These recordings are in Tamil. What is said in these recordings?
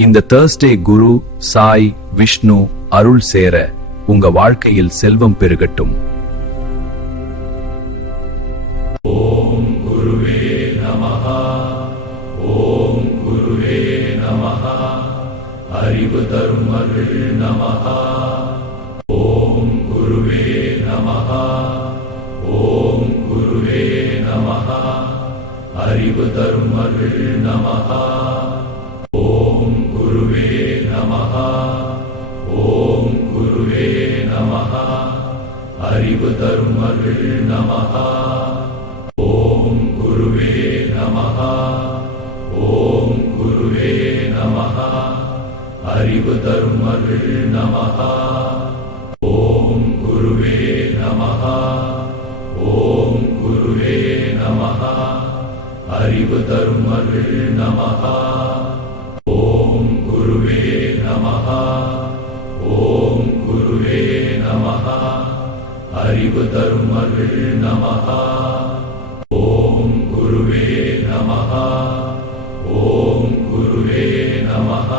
இந்த Thursday குரு சாய் விஷ்ணு அருள் சேர உங்க வாழ்க்கையில் செல்வம் பெருகட்டும். ஓம் குருவே நமஹ. ஓம் குருவே நமஹ. அறிவு தரும் அருள் நமஹ. ஓம் குருவே நமஹ. ஓம் குருவே நமஹ. அறிவு தரும் அருள் நமஹ. ஓம் குருவே நமஹ. ஓம் குருவே நமஹ. அறிவு தரும் அருள் நமஹ. ஓம் குருவே நமஹ. ஓம் குருவே நமஹ. அறிவு தரும் அருள் நமஹ. ஓம் குருவே நமஹ. ஓம் குருவே நமஹ. அறிவு தரும் அருள் நமஹ. ஓம் குருவே நமஹ. ஓம் குருவே நமஹ. அறிவு தரும் அருள் நமஹ. ஓம் குருவே நமஹ. ஓம் குருவே நமஹ.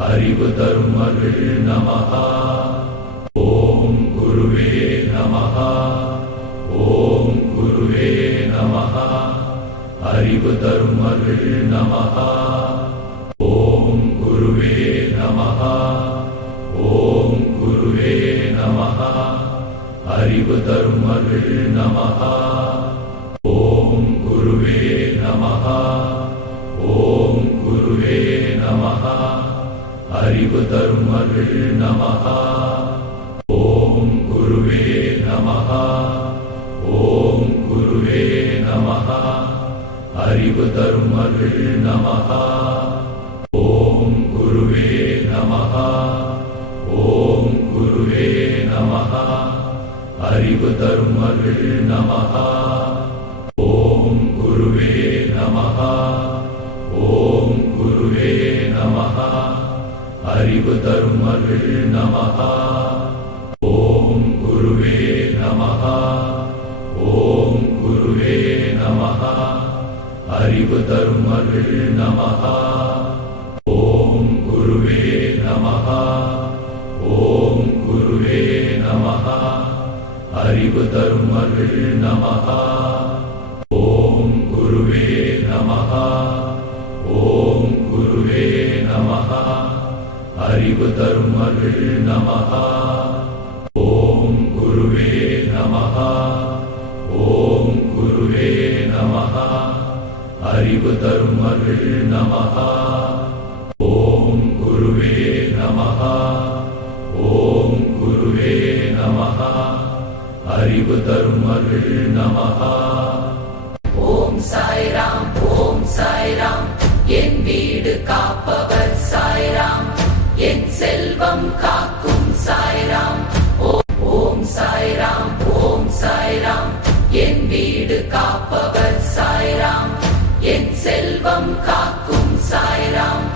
அறிவு தரும் அருள் நமஹ. ஓம் குருவே நமஹ. ஓம் குருவே நமஹ. அறிவு தரும் அருள் நமஹ. ஓம் குருவே நமஹ. ஓம் குருவே நமஹ. அறிவு தரும் அருள் நமஹ. ஓம் குருவே நமஹ. ஓம் குருவே நமஹ. அறிவு தரும் அருள் நமஹ. ஓம் குருவே நமஹ. ஓம் குருவே நமஹ. அறிவு தரும் அருள் நமஹ. ஓம் குருவே நமஹ. ஓம் குருவே நமஹ. அறிவு தரும் அருள் நமஹ. ஓம் குருவே நமஹ. ஓம் குருவே நமஹ. அறிவு தரும் அருள் நமஹ. ஓம் குருவே நமஹ. ஓம் குருவே நமஹ. அறிவு தரும் அருள் நமஹ. ஓம் குருவே நமஹ. ஓம் குருவே நமஹ. அறிவு தரும் அருள் நமஹ. ஓம் குருவே நமஹ. ஓம் குருவே நமஹ. அறிவு தரும் அருள் நமஹ. ஓம் குருவே நமஹ. ஓம் குருவே நமஹ. அறிவு தரும் அருள் நமஹ. ஓம் குருவே நமஹ. ஓம் குருவே நமஹ. அறிவு தரும் அருள் நமஹ. ஓம் சாய்ராம். ஓம் சாய்ராம். என் வீடு காப்பவர் சாய்ராம். என் செல்வம் காக்கும் சாய்ராம். ஓம் சாய்ராம். ஓம் சாய்ராம். என் வீடு காப்பவர் சாய்ராம். என் செல்வம் காக்கும் சாய்ராம்.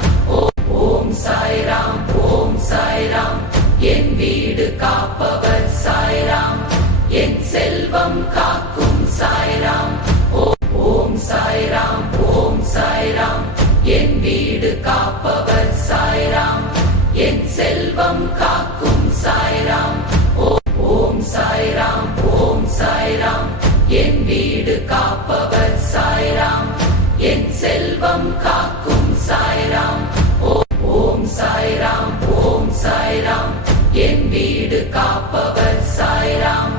ஓம் சாய்ராம். ஓம் சாய்ராம். என் வீடு காப்பவர் சாய்ராம். என் செல்வம் காக்கும் சாய்ராம். ஓம் சாய்ராம். ஓம் சாய்ராம். என் வீடு காப்பவர் சாய்ராம். என் செல்வம் காக்கும் சாய்ராம். ஓம் சாய்ராம். ஓம் சாய்ராம். என் வீடு காப்பவர் சாய்ராம். என் செல்வம் காக்கும் சாய்ராம். ஓம் சாய்ராம். ஓம் சாய்ராம். என் வீடு காப்பவர் சாய்ராம்.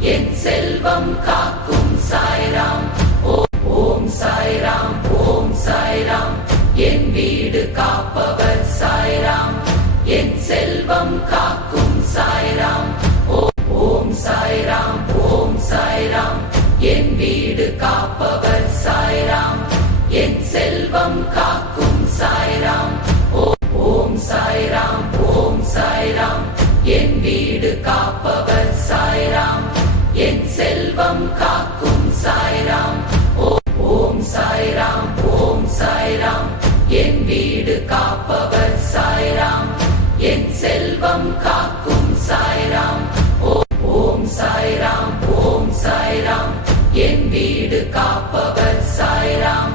என் செல்வம் காக்கும் சாய்ராம். ஓம் சாய்ராம். ஓம் சாய்ராம். என் வீடு காப்பவர் சாய்ராம். என் செல்வம் காக்கும் சாய்ராம். ஓம் சாய்ராம். ஓம் சாய்ராம். என் வீடு காப்பவர் சாய்ராம். என் செல்வம் காக்கும் சாய்ராம். ஓம் சாய்ராம். ஓம் சாய்ராம். என் வீடு காப்பவர் சாய்ராம். என் செல்வம் காக்கும் சாய்ராம். ஓம் சாய்ராம். ஓம் சாய்ராம். என் வீடு காப்பவர் சாய்ராம். என் செல்வம் காக்கும் சாய்ராம். ஓம் சாய்ராம். ஓம் சாய்ராம். என் வீடு காப்பவர் சாய்ராம்.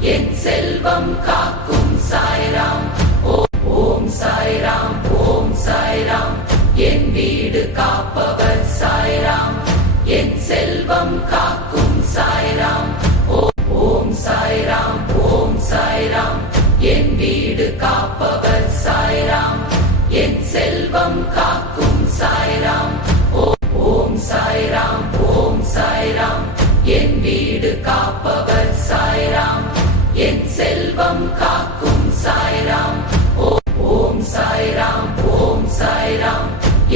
என் செல்வம் காக்கும் சாய்ராம். என் வீடு காப்பவர் சாய்ராம், என் செல்வம் காக்கும் சாய்ராம். ஓம் சாய்ராம், ஓம் சாய்ராம், என் வீடு காப்பவர் சாய்ராம், என் செல்வம் காக்கும் சாய்ராம். ஓம் சாய்ராம், ஓம் சாய்ராம்,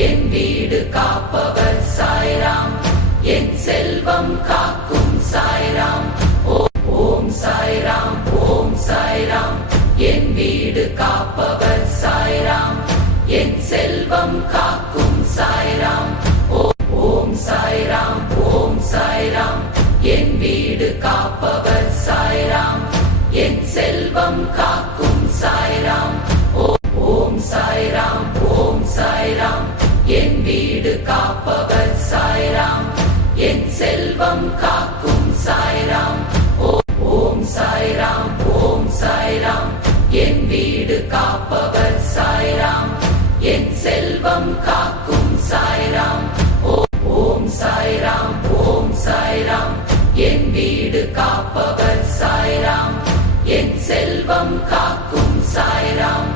என் வீடு காப்பவர் சாய்ராம், என் செல்வம் காக்கும் சாய்ராம். ஓம் சாய்ராம், ஓம் சாய்ராம், என் வீடு காப்பவர் சாய்ராம், என் செல்வம் காக்கும் சாய்ராம். ஓம் சாய்ராம், ஓம் சாய்ராம், என் வீடு காப்பவர் சாய்ராம், என் செல்வம் காக்கும் சாய்ராம். ஓம் சாய்ராம், ஓம் சாய்ராம், என் வீடு காப்பவர் சாய்ராம், என் செல்வம் காக்கும் சாய்ராம். ஓம் சாய்ராம், ஓம் சாய்ராம், என் வீடு காப்பவர் சாய்ராம், என் செல்வம் காக்கும் சாய்ராம். ஓம் சாய்ராம், ஓம் சாய்ராம், என் வீடு காப்பவர் சாய்ராம், என் செல்வம் காக்கும் சாய்ராம்.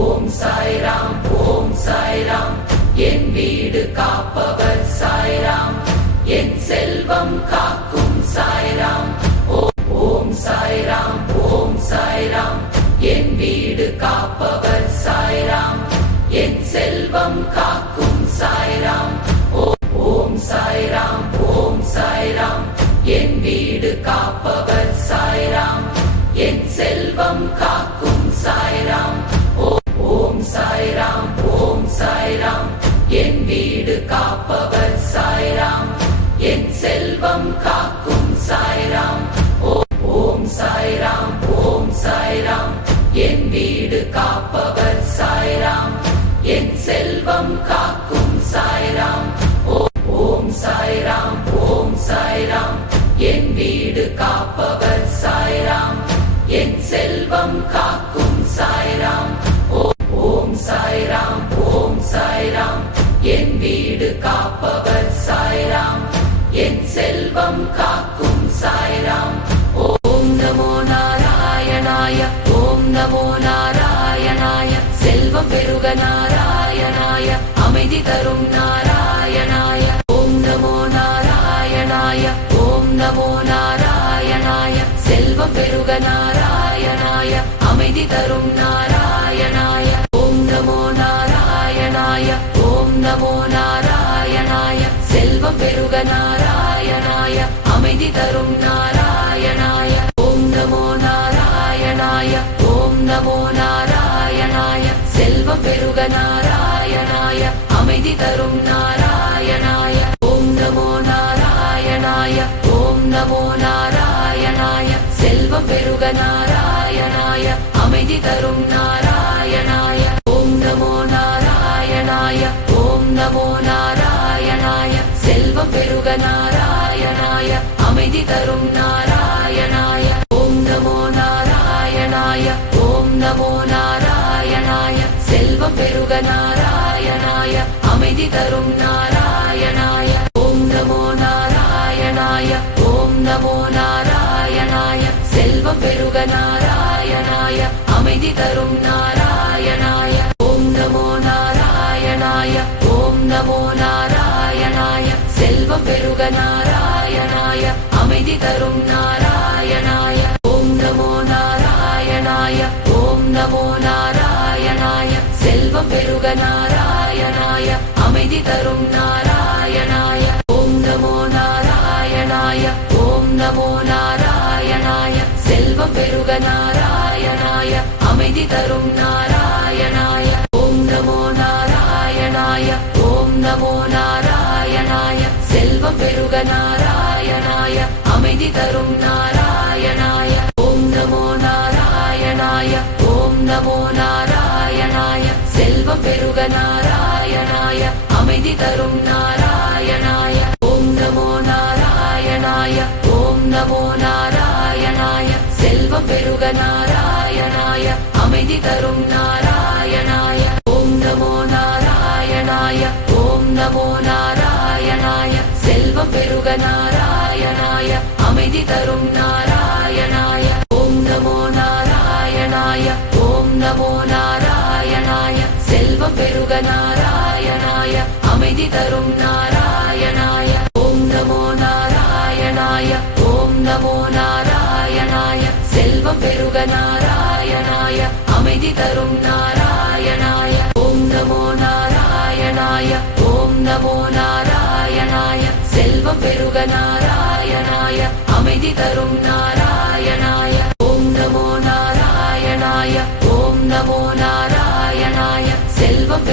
ஓம் சாய்ராம், ஓம் சாய்ராம், என் வீடு காப்பவர் சாய்ராம், என் செல்வம் காக்கும் சாய்ராம். ஓம் சாய்ராம், ஓம் சாய்ராம், என் வீடு காப்பவர் சாய்ராம், என் செல்வம் காக்கும் சாய்ராம். ஓம் சாய்ராம், ஓம் சாய்ராம், என் வீடு காப்பவர் சாய்ராம், என் செல்வம் காக்கும் சாய்ராம். ஓம் சாய்ராம், ஓம் சாய்ராம், என் வீடு காப்பவர் சாய்ராம், என் செல்வம் காக்கும் சாய்ராம். ஓம் சாய்ராம், ஓம் சாய்ராம், என் வீடு காப்பவர் சாய்ராம், என் செல்வம் காக்கும் சாய்ராம். ஓம் சாய்ராம், ஓம் சாய்ராம், என் வீடு காப்பவர் சாய்ராம், என் செல்வம் காக்கும் சாய்ராம். ஓம் சாய்ராம், ஓம் சாய்ராம், என் வீடு காப்பவர் சாய்ராம், என் செல்வம் காக்கும் சாய்ராம். ஓம் நமோ நாராயணாய, ஓம் நமோ நாராயணாய, செல்வம் பெருக நாராயணாய, அமைதி தரும் நாராயணாய. ஓம் நமோ நாராயணாய, ஓம் நமோ நாராயணாய, செல்வம் பெருக நாராயணாய, அமைதி தரும் நாராயணாய. ஓம் நமோ நாராயணாய, ஓம் நமோ நாராயணாய, செல்வம் பெருக நாராயணாய, அமைதி தரும் நாராயணாய. ஓம் நமோ நாராயணாய, ஓம் நமோ நாராயணாய, செல்வம் பெருக நாராயணாய, அமைதி தரும் நாராயணாய. ஓம் நமோ நாராயணாய, ஓம் நமோ நாராயணாய, செல்வம் பெருக நாராயணாய, அமைதி தரும் நாராயணாய. ஓம் நமோ நாராயணாய, ஓம் நமோ நாராயணாய, செல்வம் பெருக நாராயணாய, அமைதி தரும் நாராயணாய. ஓம் நமோ நாராயணாய, ஓம் நமோ நாராயணாய, செல்வம் பெருக நாராயணாய, அமைதி தரும் நாராயணாய. ஓம் நமோ நாராயணாய, ஓம் நமோ நாராயணாய, செல்வம் பெருக நாராயணாய, அமைதி தரும் நாராயணாய. ஓம் நமோ நாராயணாய, ஓம் நமோ நாராயணாய, செல்வம் பெருக நாராயணாய, அமைதி தரும் நாராயணாய. ஓம் நமோ நாராயணாய, ஓம் நமோ நாராயணாய, செல்வம் பெருக நாராயணாய, அமைதி தரும் நாராயணாய. ஓம் நமோ நாராயணாய, ஓம் நமோ நாராயணாய, செல்வம் பெருக நாராயணாய, அமைதி தரும் நாராயணாய. ஓம் நமோ நாராயணாய, ஓம் நமோ நாராயணாய, செல்வம் பெருக நாராயணாய, அமைதி தரும் நாராயணாய. ஓம் நமோ நாராயணாய, ஓம் நமோ நாராயணாய, செல்வம் பெருக நாராயணாய, அமைதி தரும் நாராயணாய. ஓம் நமோ நாராயணாய, ஓம் நமோ நாராயணாய, செல்வம் பெருக நாராயணாய, அமைதி தரும் நாராயணாய. ஓம் நமோ நாராயணாய, ஓம் நமோ நாராயணாய, செல்வம் பெருக நாராயணாய, அமைதி தரும் நாராயணாய. ஓம் நமோ நாராயணாய, நாராயணாய ஓம் நமோ நாராயணாய செல்வம் பெருக நாராயணாய அமைதி தரும் நாராயணாய ஓம் நமோ நாராயணாய ஓம் நமோ நாராயணாய செல்வம் பெருக நாராயணாய அமைதி தரும் நாராயணாய ஓம் நமோ நாராயணாய ஓம் நமோ நாராயணாய செல்வம் பெருக நாராயணாய அமைதி தரும் நாராயணாய ஓம் நமோ நாராயணாய ஓம் நமோ நாராயணாய செல்வம்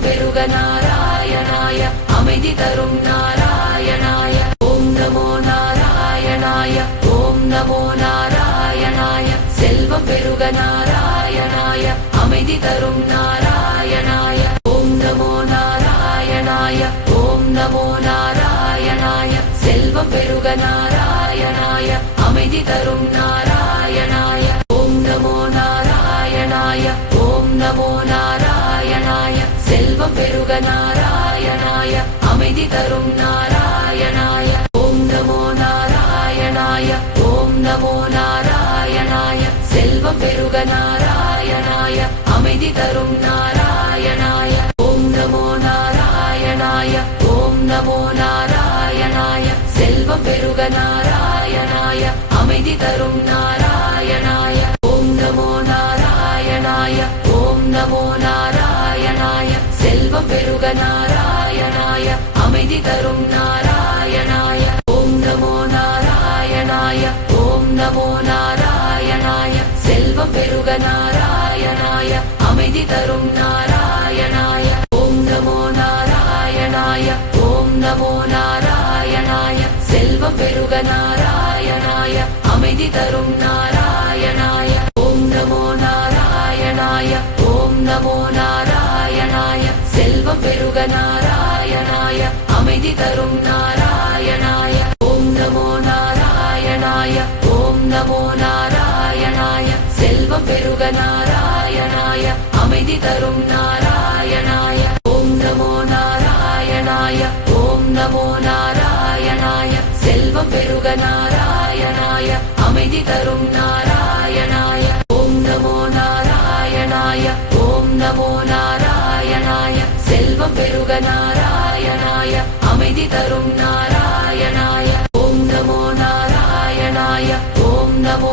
பெருக நாராயணாய அமைதி தரும் நாராயணாய ஓம் நமோ நாராயணாய ஓம் நமோ நாராயணாய செல்வம் பெருக நாராயணாய அமைதி தரும் நாராயணாய ஓம் நமோ நாராயணாய ஓம் நமோ நாராயணாய செல்வம் பெருக நாராயணாய அமைதி தரும் நாராயணாய ஓம் நமோ நாராயணாய ஓம் நமோ நாராயணாய செல்வம் பெருக நாராயணாய அமைதி தரும் நாராயணாய ஓம் நமோ நாராயணாய ஓம் நமோ நாராயணாய செல்வம் பெருக நாராயணாய அமைதி தரும் நாராயணாய ஓம் நமோ நாராயணாய ஓம் நமோ நாராயணாய செல்வம் பெருக நாராயணாய அமைதி தரும் நாராயணாய ஓம் நமோ நாராயணாய ஓம் நமோ நாராயணாய செல்வம் பெருக நாராயணாய அமைதி தரும் நாராயணாய ஓம் நமோ நாராயணாய ஓம் நமோ நாராயணாய செல்வம் பெருக நாராயணாய அமைதி தரும் நாராயணாய ஓம் நமோ நாராயணாய ஓம் நமோ நாராயணாய செல்வம் பெருக நாராயணாய அமைதி தரும் நாராயணாய ஓம் நமோ நாராயணாய ஓம் நமோ நாராயணாய செல்வம் பெருக நாராயணாய அமைதி தரும் நாராயணாய ஓம் நமோ நாராயணாய ஓம் நமோ நாராயணாய செல்வம் பெருக நாராயணாய அமைதி தரும் நாராயணாய ஓம் நமோ நாராயணாய ஓம் நமோ நாராயணாய செல்வம் பெருக நாராயணாய அமைதி தரும் நாராயணாய ஓம் நமோ நாராயணாய ஓம் நமோ நாராயணாய செல்வம் பெருக நாராயணாய அமைதி தரும் நாராயணாய ஓம் நமோ நாராயணாய ஓம் நமோ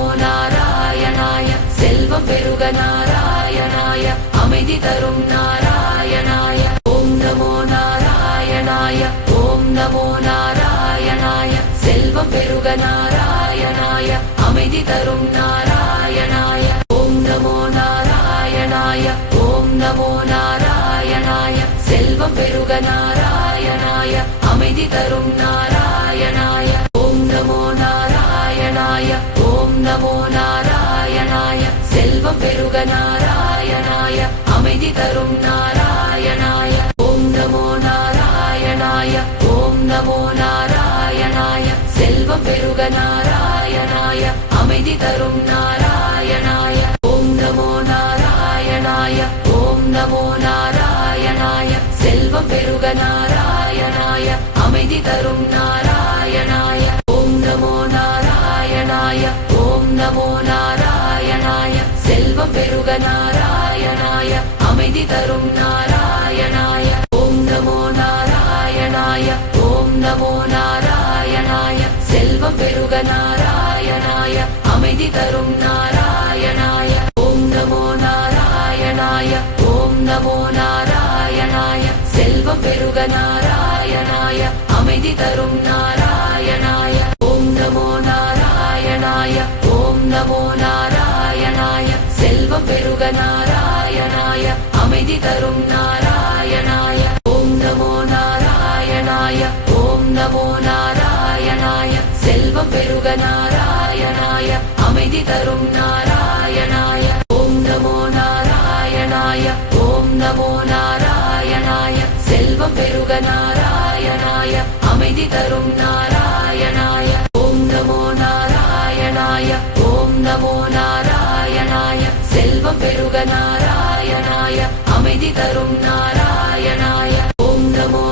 நாராயணாய செல்வம் பெருக நாராயணாய அமைதி தரும் நாராயணாய ஓம் நமோ நாராயணாய ஓம் நமோ நாராயணாய செல்வம் பெருக நாராயணாய அமைதி தரும் நாராயணாய ஓம் நமோ நாராயணாய ஓம் நமோ நாராயணாய செல்வம் பெருக நாராயணாய அமைதி தரும் நாராயணாய ஓம் நமோ நாராயணாய ஓம் நமோ நாராயணாய செல்வம் பெருக நாராயணாய அமைதி தரும் நாராயணாய ஓம் நமோ நாராயணாய ஓம் நமோ நாராயணாய செல்வம் பெருக நாராயணாய அமைதி தரும் நாராயணாய ஓம் நமோ நாராயணாய ஓம் நமோ நாராயணாய செல்வம் பெருக நாராயணாய அமைதி தரும் நாராயணாய ஓம் நமோ நாராயணாய ஓம் நமோ நாராயணாய செல்வம் பெருக நாராயணாய அமைதி தரும் நாராயணாய ஓம் நமோ நாராயணாய ஓம் நமோ நாராயணாய செல்வம் பெருக நாராயணாய அமைதி தரும் நாராயணாய ஓம் நமோ நாராயணாய ஓம் நமோ நாராயணாய செல்வம் பெருக நாராயணாய அமைதி தரும் நாராயணாய ஓம் நமோ நாராயணாய ஓம் நமோ நாராயணாய செல்வம் பெருக நாராயணாய அமைதி தரும் நாராயணாய ஓம் நமோ நாராயணாய ஓம் நமோ நாராயணாய செல்வம் பெருக நாராயணாய அமைதி தரும் நாராயணாய ஓம் நமோ நாராயணாய ஓம் நமோ நாராயணாய செல்வம் பெருக நாராயணாய அமைதி தரும் நாராயணாய ஓம் நமோ நாராயணாய ஓம் நமோ நாராயணாய செல்வம் பெருக நாராயணாய அமைதி தரும் நாராயணாய ஓம் நமோ நாராயணாய ஓம் நமோ நாராயணாய செல்வம் பெருக நாராயணாய அமைதி தரும் நாராயணாய ஓம் நமோ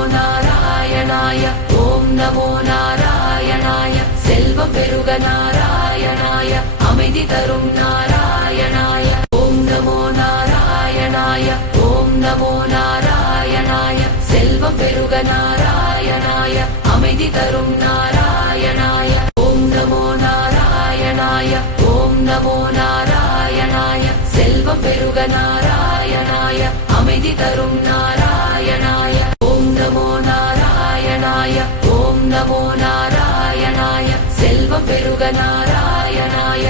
அமைதி தரும் நாராயணாய. ஓம் நமோ நாராயணாய. ஓம் நமோ நாராயணாய. செல்வம் பெருக நாராயணாய. அமைதி தரும் நாராயணாய. ஓம் நமோ நாராயணாய. ஓம் நமோ நாராயணாய. செல்வம் பெருக நாராயணாய. அமைதி தரும் நாராயணாய. ஓம் நமோ நாராயணாய. ஓம் நமோ நாராயணாய. செல்வம் பெருக நாராயணாய.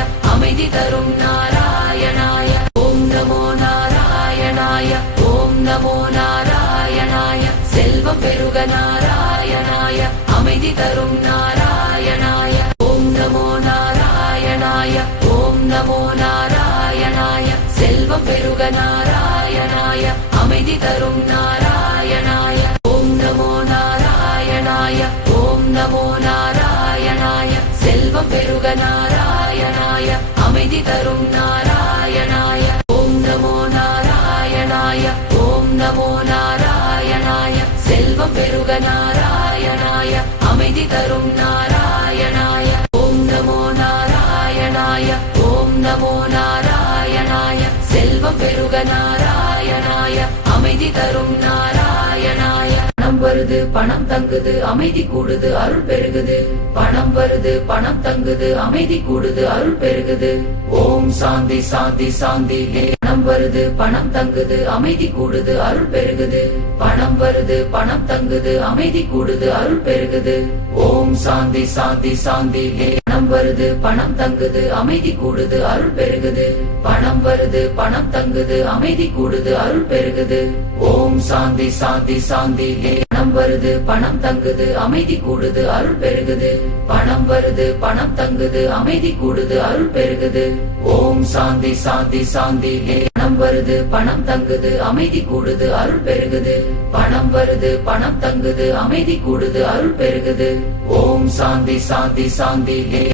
அமைதி தரும் நாராயணாய. ஓம் நமோ நாராயணாய. ஓம் நமோ நாராயணாய. செல்வம் பெருக நாராயணாய. அமைதி தரும் நாராயணாய. ஓம் நமோ நாராயணாய. ஓம் நமோ நாராயணாய. செல்வம் பெருக நாராயணாய. அமைதி தரும் நாராயணாய. ஓம் நமோ நாராயணாய. ஓம் நமோ நாராயணாய. செல்வம் பெருக நாராயணாய. அமைதி தரும் நாராயணாய. ஓம் நமோ நாராயணாய. ஓம் நமோ நாராயணாய. செல்வம் பெருக நாராயணாய. அமைதி தரும் நாராயணாய. ஓம் நமோ நாராயணாய. ஓம் நமோ நாராயணாய. செல்வம் பெருக நாராயணாய. அமைதி தரும் நாராயணாய. பணம் வருது பணம் தங்குது அமைதி கூடுது அருள் பெருகுது. பணம் வருது பணம் தங்குது அமைதி கூடுது அருள் பெருகுது. ஓம் சாந்தி சாந்தி சாந்தி. பணம் வருது பணம் தங்குது அமைதி கூடுது அருள் பெருகுது. பணம் வருது பணம் தங்குது அமைதி கூடுது அருள் பெருகுது. ஓம் சாந்தி சாந்தி சாந்தி. பணம் வருது பணம் தங்குது அமைதி கூடுது அருள் பெருகுது. பணம் வருது பணம் தங்குது அமைதி கூடுது அருள் பெருகுது. ஓம் சாந்தி சாந்தி சாந்தி. பணம் வருது பணம் தங்குது அமைதி கூடுது அருள் பெருகுது. பணம் வருது பணம் தங்குது அமைதி கூடுது அருள் பெருகுது. ஓம் சாந்தி சாந்தி சாந்தி. பணம் வருது பணம் தங்குது அமைதி கூடுது அருள் பெருகுது. பணம் வருது பணம் தங்குது அமைதி கூடுது அருள் பெருகுது. ஓம் சாந்தி சாந்தி சாந்தி.